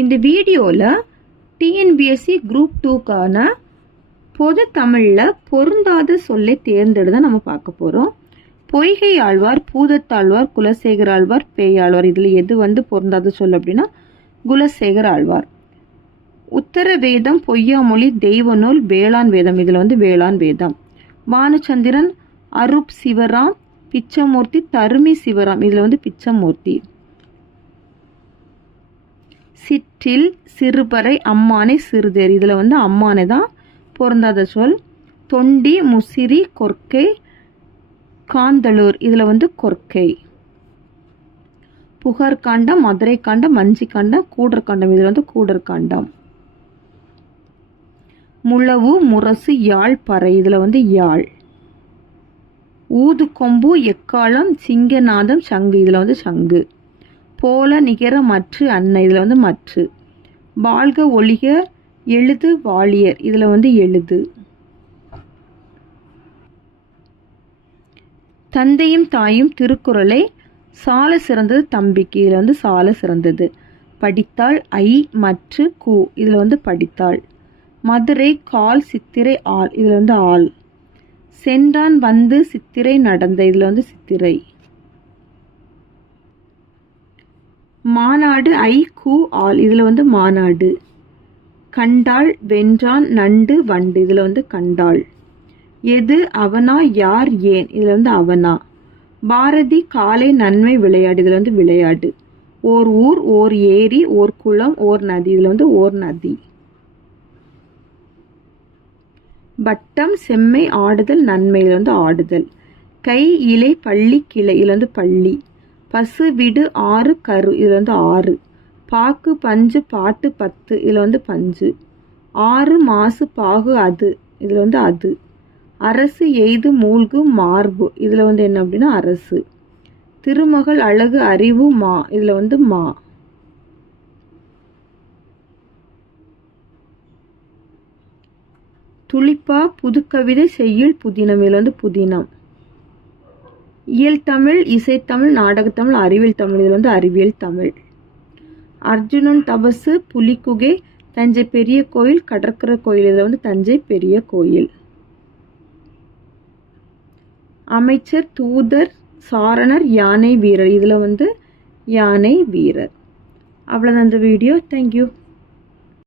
இந்த வீடியோவில் TNPSC group 2க்கான பொது தமிழில் பொருந்தாத சொல்லை தேர்ந்தெடுத்து தான் நம்ம பார்க்க போகிறோம். பொய்கை ஆழ்வார், பூதத்தாழ்வார், குலசேகர ஆழ்வார், பேயாழ்வார், இதில் எது பொருந்தாத சொல் அப்படின்னா குலசேகர ஆழ்வார். உத்தர வேதம், பொய்யாமொழி, தெய்வநூல், வேளாண் வேதம், இதில் வேளாண் வேதம். பானுச்சந்திரன், அரூப் சிவராம், பிச்சமூர்த்தி, தருமி சிவராம், இதில் பிச்சமூர்த்தி. சிற்றில், சிறுபறை, அம்மானை, சிறுதேர், இதில் அம்மானை தான் பொருந்தாத சொல். தொண்டி, முசிறி, கொற்கை, காந்தளூர், இதில் கொற்கை. புகார்காண்டம், மதுரை காண்டம், மஞ்சி காண்டம், கூடற்காண்டம், இதில் கூடற்காண்டம். முழவு, முரசு, யாழ், பறை, இதில் யாழ். ஊதுகொம்பு, எக்காலம், சிங்கநாதம், சங்கு, இதில் சங்கு. போல, நிகர, மற்று, அன்னை, இதில் மற்று. வாழ்க, ஒளிக, எழுது, வாழியர், இதில் எழுது. தந்தையும் தாயும் திருக்குறளை சால சிறந்தது தம்பிக்கு, இதில் சால சிறந்தது. படித்தாள், ஐ, மற்று, கூ, இதில் படித்தாள். மதுரை, கால், சித்திரை, ஆள், இதில் ஆள். சென்றான், வந்து, சித்திரை, நடந்த, இதில் சித்திரை. மாநாடு, ஐ, கூ, ஆள், இதில் மாநாடு. கண்டாள், வென்றான், நண்டு, வண்டு, இதில் கண்டாள். எது, அவனா, யார், ஏன், இதில் அவனா. பாரதி, காலை, நன்மை, விளையாடு, இதில் விளையாடு. ஓர் ஊர், ஓர் ஏரி, ஓர் குளம், ஓர் நதி, இதில் ஓர் நதி. வட்டம், செம்மை, ஆடுதல், நன்மை, இதில் ஆடுதல். கை, இலை, பள்ளி, கிளை, இதில் பள்ளி. பசு, விடு, ஆறு, கரு, இதில் ஆறு. பாக்கு, பஞ்சு, பாட்டு, பத்து, இதில் பஞ்சு. ஆறு, மாசு, பாகு, அது, இதில் அது. அரசு, எய்து, மூழ்கு, மார்பு, இதில் என்ன அப்படின்னா அரசு. திருமகள், அழகு, அறிவு, மா, இதில் மா. துளிப்பா, புதுக்கவிதை, செய்யுள், புதினம், இதில் புதினம். இயல் தமிழ், இசைத்தமிழ், நாடகத்தமிழ், அறிவியல் தமிழ், இதில் அறிவியல் தமிழ். அர்ஜுனன் தபசு, புலிக்குகை, தஞ்சை பெரிய கோயில், கடற்கரை கோயில், இதில் தஞ்சை பெரிய கோயில். அமைச்சர், தூதர், சாரணர், யானை வீரர், இதில் யானை வீரர். அவ்வளோதான் இந்த வீடியோ. தேங்க்யூ.